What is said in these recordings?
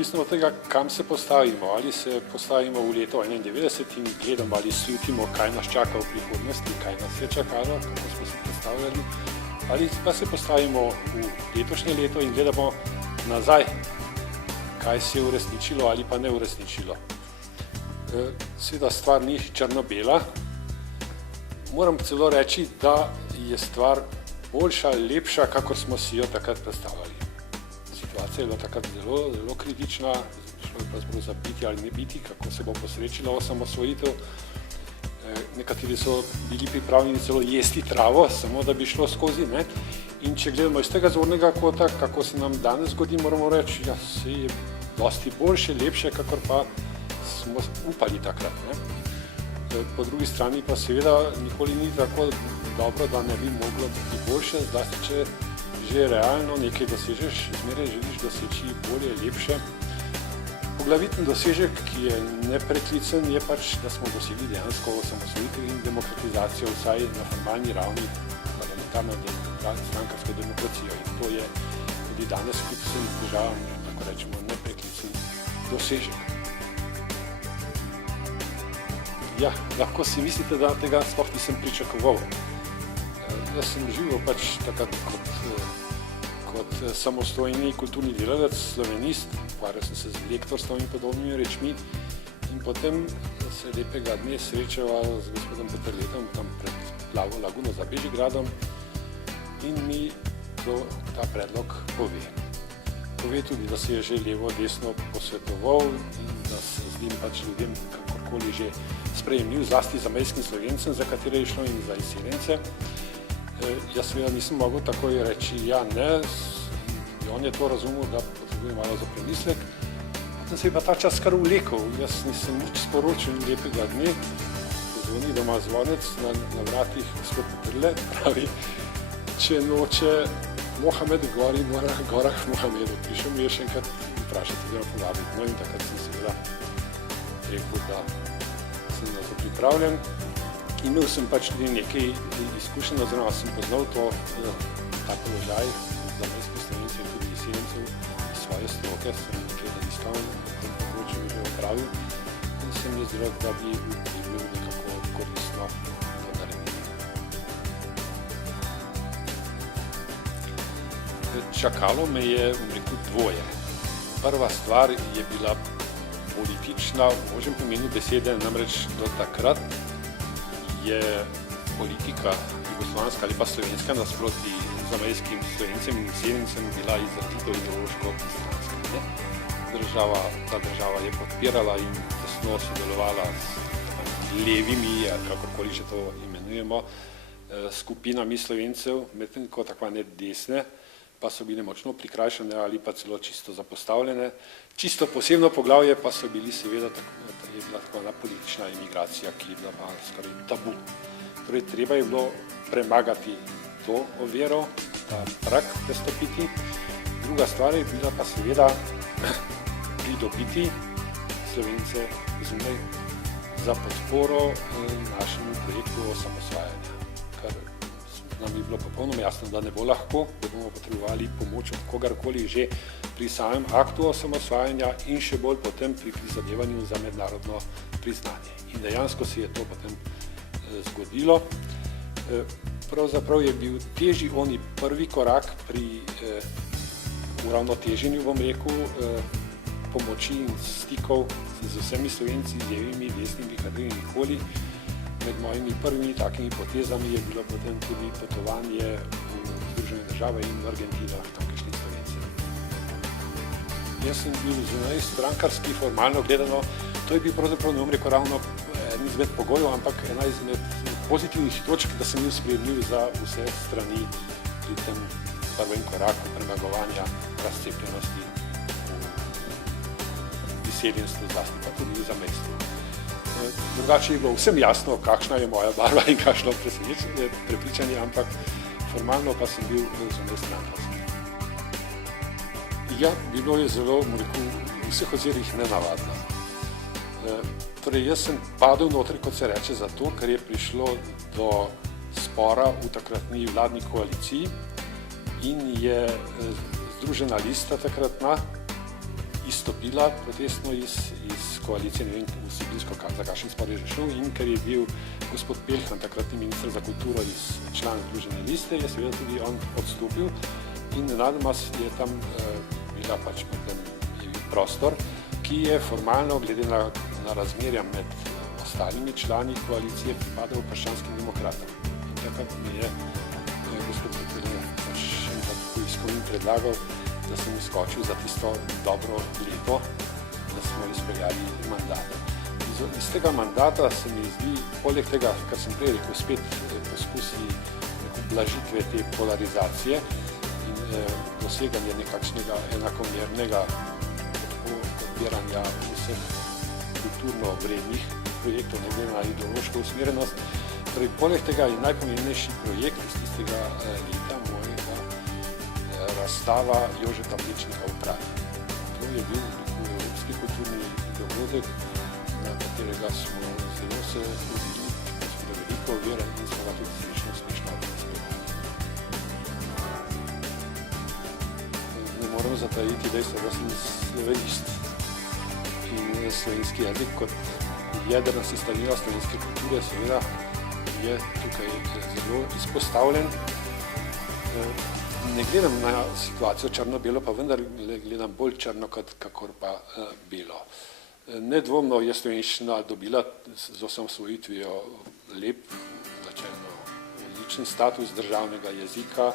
odvisno od tega, kam se postavimo. Ali se postavimo v leto 91 in gledamo, ali slutimo, kaj nas čaka v prihodnosti, kaj nas je čakalo, kako smo se predstavljali, ali pa se postavimo v letošnje leto in gledamo nazaj, kaj se je uresničilo ali pa ne uresničilo. Seveda stvar ni črno-bela. Moram celo reči, da je stvar boljša, lepša, kakor smo si jo takrat predstavljali. Situacija je bila takrat zelo kritična, šlo je pravzaprav za biti ali ne biti, kako se bo posrečila osamosvojitev. Nekateri so bili pripravljeni celo jesti travo, samo da bi šlo skozi, ne? In če gledamo iz tega zornega kota, kako se nam danes zgodi, moramo reči, ja, se je dosti boljše, lepše, kakor pa smo upali takrat, ne? Po drugi strani pa seveda nikoli ni tako dobro, da ne bi moglo biti boljše, zlasti če že realno nekaj dosežeš, zmeraj želiš doseči bolje, lepše. Poglavitni dosežek, ki je nepreklicen, je pač, da smo dosegli dejansko osamosvojitev in demokratizacijo, vsaj na formalni ravni, parlamentarno strankarsko demokracijo. In to je tudi danes, kljub vsem težavam, tako rečemo, nepreklicen dosežek. Ja, lahko si mislite, da tega sploh nisem pričakoval. Jaz sem živel pač takrat kot samostojni kulturni delavec, slovenist, ukvarjal sem se z lektorstvom in podobnimi rečmi in potem se lepega dne srečeval z gospodom Peterletom tam pred Plavo laguno za Bežigradom in mi ta predlog pove. Pove tudi, da se je že levo desno posvetoval in da se zdim pač ljudem kakorkoli že sprejemljiv, zlasti zamejskim Slovencem, za katere je šlo in za izseljence. Jaz seveda nisem mogel takoj reči ja, ne, on je to razumel, da potrebuje malo za premislek. Potem se je pa ta čas kar vlekel, jaz nisem nič sporočil lepega dne, pozvoni doma zvonec na vratih gospod Peterle, pravi, če noče Mohamed gori, mora gorah Mohamedu. Prišel mi je še enkrat vprašati, da ga povabiti. No in takrat sem seveda rekel, da sem na to pripravljen. Imel sem pač tudi nekaj izkušenj, oziroma sem poznal ta položaj zamejskih Slovencev in tudi izseljencev iz svoje stroke, sem nekaj raziskav na tem področju že opravil in se mi je zdelo, da bi bil nekako koristno to narediti. Čakalo me je, bom rekel, dvoje. Prva stvar je bila politična, v možnem pomenu besede, namreč do takrat je politika jugoslovanska ali pa slovenska nasproti zamejskim Slovencem in izseljencem bila izrazito ideološko pristranska. Ta država je podpirala in tesno sodelovala s levimi, kakorkoli že to imenujemo, skupinami Slovencev, medtem ko tako ne desne, pa so bile močno prikrajšane ali pa celo čisto zapostavljene. Čisto posebno poglavje pa so bili seveda je bila tako politična emigracija, ki je bila pa skoraj tabu. Torej, treba je bilo premagati to oviro, ta prag prestopiti. Druga stvar je bila pa seveda pridobiti Slovence zunaj za podporo našemu projektu osamosvajanja, kar nam je bilo popolnoma jasno, da ne bo lahko, da bomo potrebovali pomoč od kogarkoli že pri samem aktu osamosvajanja in še bolj potem pri prizadevanju za mednarodno priznanje. In dejansko se je to potem zgodilo. Pravzaprav je bil težji oni prvi korak pri uravnoteženju, bom rekel, pomoči in stikov z vsemi Slovenci, levimi, desnimi, katerimi nikoli. Med mojimi prvimi takimi potezami je bilo potem tudi potovanje v Združene države in v Argentino, tamkajšnjih Slovencev. Jaz sem bil zunaj strankarski, formalno gledano, to je bil pravzaprav, ne bom rekel, ravno en izmed pogojev, ampak ena izmed pozitivnih točk, da sem bil sprejemljiv za vse strani pri tem prvem koraku premagovanja razcepljenosti v izseljenstvu, zlasti pa tudi v zamejstvu. Drugače je bilo vsem jasno, kakšna je moja barva in kakšno prepričanje, ampak formalno pa sem bil zunaj strankarski. Ja, bilo je zelo, rekel, v vseh ozirih nenavadno. Torej, jaz sem padel noter, kot se reče, zato, ker je prišlo do spora v takratni vladni koaliciji in je Združena lista takratna izstopila protestno iz koalicije, ne vem, vsi blisko, za kakšen spor je že šel, in ker je bil gospod Pelhan, takratni minister za kulturo iz član Združene liste, je seveda tudi on odstopil in nenadoma je tam bila pač prostor, ki je formalno, glede na razmerja med ostalimi člani koalicije, pripadal krščanskim demokratom. In takrat mi je gospod Pelhan še enkrat poiskal in predlagal, da sem izskočil za tisto dobro leto, da smo izpeljali mandat. Iz tega mandata se mi zdi, poleg tega, kar sem prej rekel, spet poskusi blažitve te polarizacije in doseganje nekakšnega enakomernega odbiranja vseh kulturno vrednih projektov, ne glede na ideološko usmerjenost. Torej, poleg tega je najpomembnejši projekt iz tistega leta mojega razstava Jožeta Plečnika v Pragi. To je bil evropski kulturni dogodek, na katerega smo zelo se trudili, smo da veliko vere in smo ga tudi srečno uspešno izpeljali. Ne moram zatajiti dejstva, da sem slovenist in slovenski jezik kot jedrna sestavina slovenske kulture seveda je tukaj zelo izpostavljen. Ne gledam na situacijo črno-belo, pa vendar gledam bolj črno, kakor pa belo. Nedvomno je slovenščina dobila z osamosvojitvijo lep, načelno odličen status državnega jezika,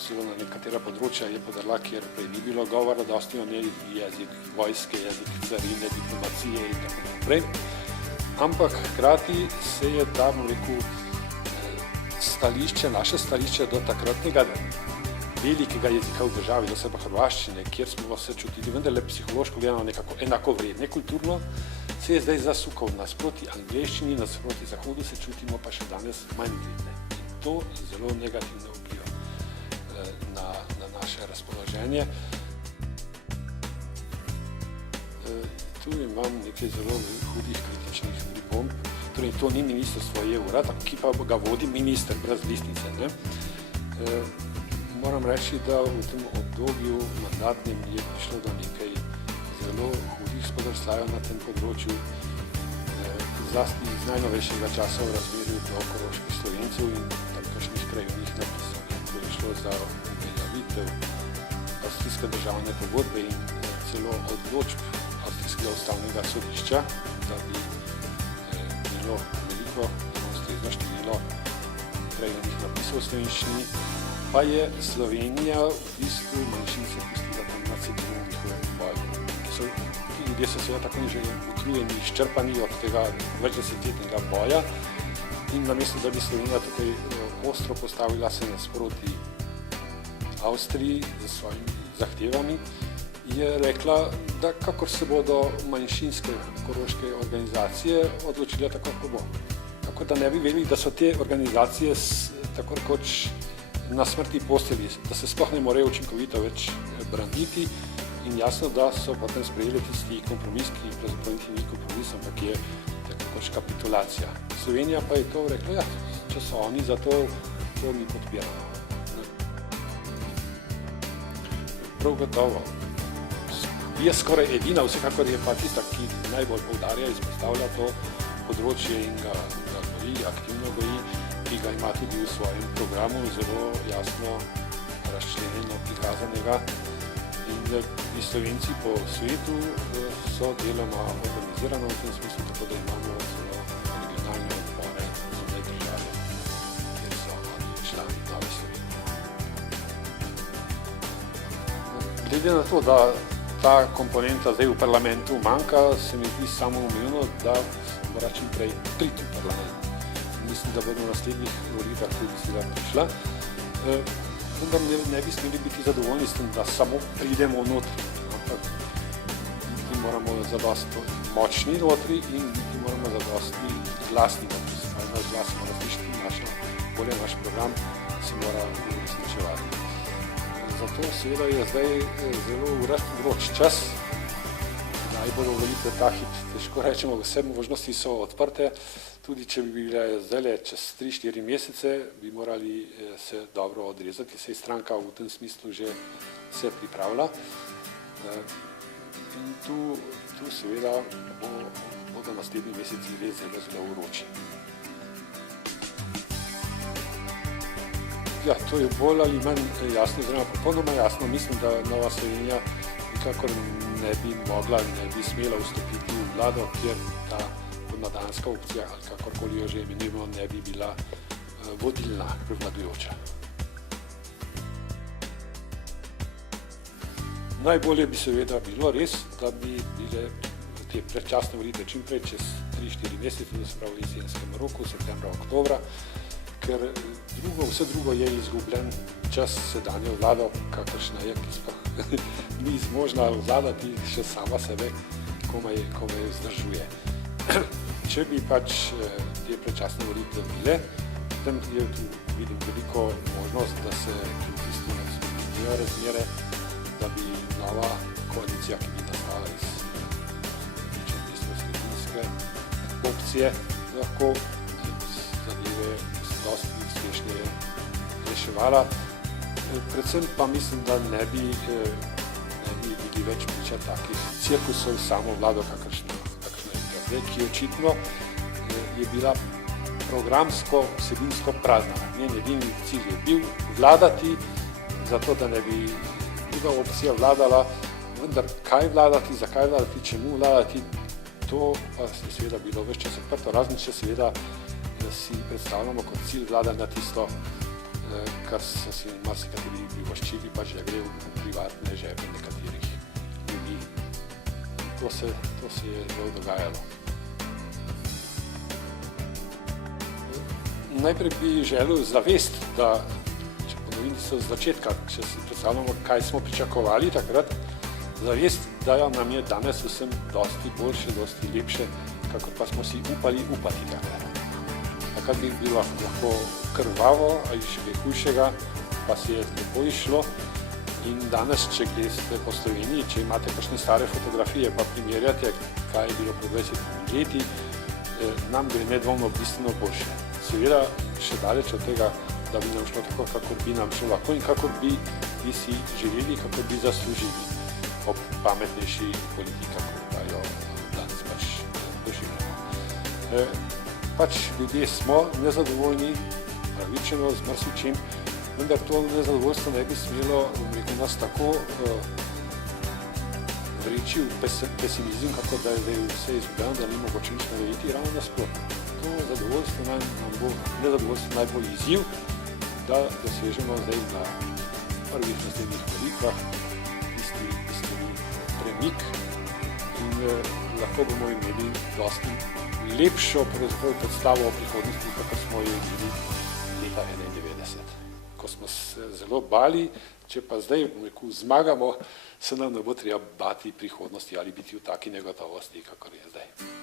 celo na nekatera področja je podrla, kjer prej ni bilo govora, dosti o njej, jezik vojske, jezik carine, diplomacije in tako naprej. Ampak hkrati se je ta, rekel, naše stališče do takratnega velikega jezika v državi, do sebe hrvaščine, kjer smo se čutili vendarle psihološko gledano nekako enakovredne kulturno, se je zdaj zasukal nasproti angleščini, nasproti zahodu se čutimo pa še danes manj vredne. In to zelo negativno vpliva na naše razpoloženje. Tu imam nekaj zelo hudih kritičnih pripomb. Torej, to ni ministrstvo EU, ki pa ga vodi minister brez listnice. Moram reči, da v tem obdobju mandatnem je prišlo do nekaj zelo hudih spodrsljajev na tem področju, zlasti iz najnovejšega časa v razmerju do koroških Slovencev in tamkajšnjih krajevnih napisov. To je šlo za uveljavitev avstrijske državne pogodbe in celo odločb avstrijskega ustavnega sodišča, da bi bilo veliko ustrezno število krajevnih napisov v slovenščini, pa je Slovenija v bistvu manjšince pustila tam na cedilu v njihovem boju. Ljudje so seveda tako že utrujeni, izčrpani od tega večdesetletnega boja in namesto, da bi Slovenija tukaj ostro postavila se nasproti Avstriji z svojimi zahtevami, je rekla, da kakor se bodo manjšinske koroške organizacije odločile tako, kako bo. Tako da ne bi vedeli, da so te organizacije tako rekoč na smrtni postelji, da se sploh ne morejo učinkovito več braniti in jasno, da so potem sprejeli tisti kompromis, ki pravzaprav ni kompromis, ampak je tako rekoč kapitulacija. Slovenija pa je to rekla, ja, če so oni za to mi podpiramo. Prav gotovo. Je skoraj edina, vsekakor je pa tista, ki najbolj poudarja, izpostavlja to področje in ga goji, aktivno goji, ki ga ima tudi v svojem programu zelo jasno razčlenjeno, prikazanega. In Slovenci po svetu so deloma organizirano v tem smislu, tako da imamo zelo regionalne odbore zunaj države, kjer so člani Nove Slovenije. Glede na to, da ta komponenta zdaj v parlamentu manjka, se mi zdi samoumevno, da mora čim prej priti v parlament. Mislim, da bodo v naslednjih volitvah tudi seveda prišla. Vendar ne bi smeli biti zadovoljni s tem, da samo pridemo notri, ampak biti moramo zadosti močni notri in biti moramo zadosti glasni notri. Naš glas mora slišati, bolje naš program se mora uresničevati. Zato seveda je zdaj zelo vroč čas, kdaj bodo volitve ta hip, težko rečemo, vse možnosti so odprte, tudi če bi bile zdaj čez 3-4 mesece, bi morali se dobro odrezati, saj stranka v tem smislu že se pripravlja. In tu seveda bodo naslednji meseci res zelo vroči. Ja, to je bolj ali manj jasno, oziroma popolnoma jasno. Mislim, da Nova Slovenija nikakor ne bi mogla, ne bi smela vstopiti v vlado, kjer ta podnadanska opcija, ali kakorkoli jo že imenujemo, ne bi bila vodilna, prevladujoča. Najbolje bi seveda bilo res, da bi bile te predčasne volitve čim prej, čez 3-4 mesece, to se pravi v jesenskem roku, septembra, oktobra, ker vse drugo je izgubljen čas sedanjo vlado, kakršna je, ki sploh ni zmožna vladati, še sama sebe komaj vzdržuje. Če bi pač te predčasne volitve bile, potem je tu vidim veliko možnost, da se spremenijo razmere, da bi nova koalicija, ki bi nastala iz desno-sredinske opcije, lahko zadeve dosti uspešneje reševala. Predvsem pa mislim, da ne bi bili več priča takih cirkusov samo vlado, kakršna je zdaj, ki očitno je bila programsko, vsebinsko prazna. Njen edini cilj je bil vladati, zato da ne bi druga opcija vladala, vendar kaj vladati, zakaj vladati, čemu vladati, to pa je seveda bilo ves čas odprto, razen če seveda si predstavljamo kot cilj vladanja tisto, kar so si marsikateri privoščili, pač da gre v privatne žepe nekaterih ljudi. To se je zelo dogajalo. Najprej bi želel zavest, da, če ponovim se od začetka, če si predstavljamo, kaj smo pričakovali takrat, zavest, da nam je danes vsem dosti boljše, dosti lepše, kakor pa smo si upati takrat. Takrat bi bilo lahko krvavo ali še kaj hujšega, pa si je lepo išlo. In danes, če greste po Sloveniji, če imate kakšne stare fotografije, pa primerjate, kaj je bilo pred 20 leti, nam gre nedvomno bistveno boljše. Seveda še daleč od tega, da bi nam šlo tako, kakor bi nam šlo lahko in kakor bi si želeli, kakor bi zaslužili ob pametnejši politiki, kakor pa jo danes pač doživljamo. Pač ljudje smo nezadovoljni, pravičeno, z marsičim, vendar to nezadovoljstvo ne bi smelo nas tako vreči v pesimizem, kako da je zdaj vse izgubljeno, da ni mogoče nič narediti, ravno nasprotno. To nezadovoljstvo naj bo izziv, da dosežemo zdaj na prvih naslednjih volitvah tisti premik in lahko bomo imeli dosti lepšo predstavo o prihodnosti, kako smo jo imeli leta 1991. Ko smo se zelo bali, če pa zdaj zmagamo, se nam ne bo treba bati prihodnosti ali biti v taki negotovosti, kakor je zdaj.